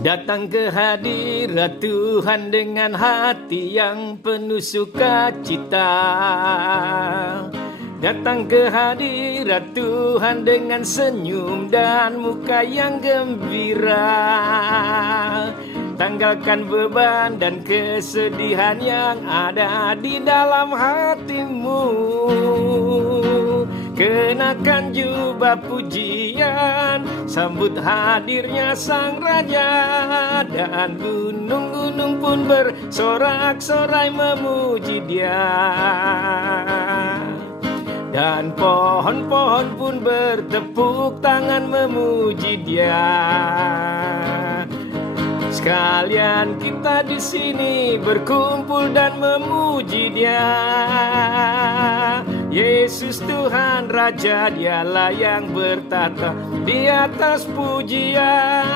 Datang ke hadirat Tuhan dengan hati yang penuh sukacita. Datang ke hadirat Tuhan dengan senyum dan muka yang gembira. Tanggalkan beban dan kesedihan yang ada di dalam hatimu. Kenakan jubah pujian, sambut hadirnya Sang Raja. Dan gunung-gunung pun bersorak-sorai memuji Dia. Dan pohon-pohon pun bertepuk tangan memuji Dia. Sekalian kita di sini berkumpul dan memuji Dia. Yesus Tuhan Raja, Dialah yang bertata di atas pujian.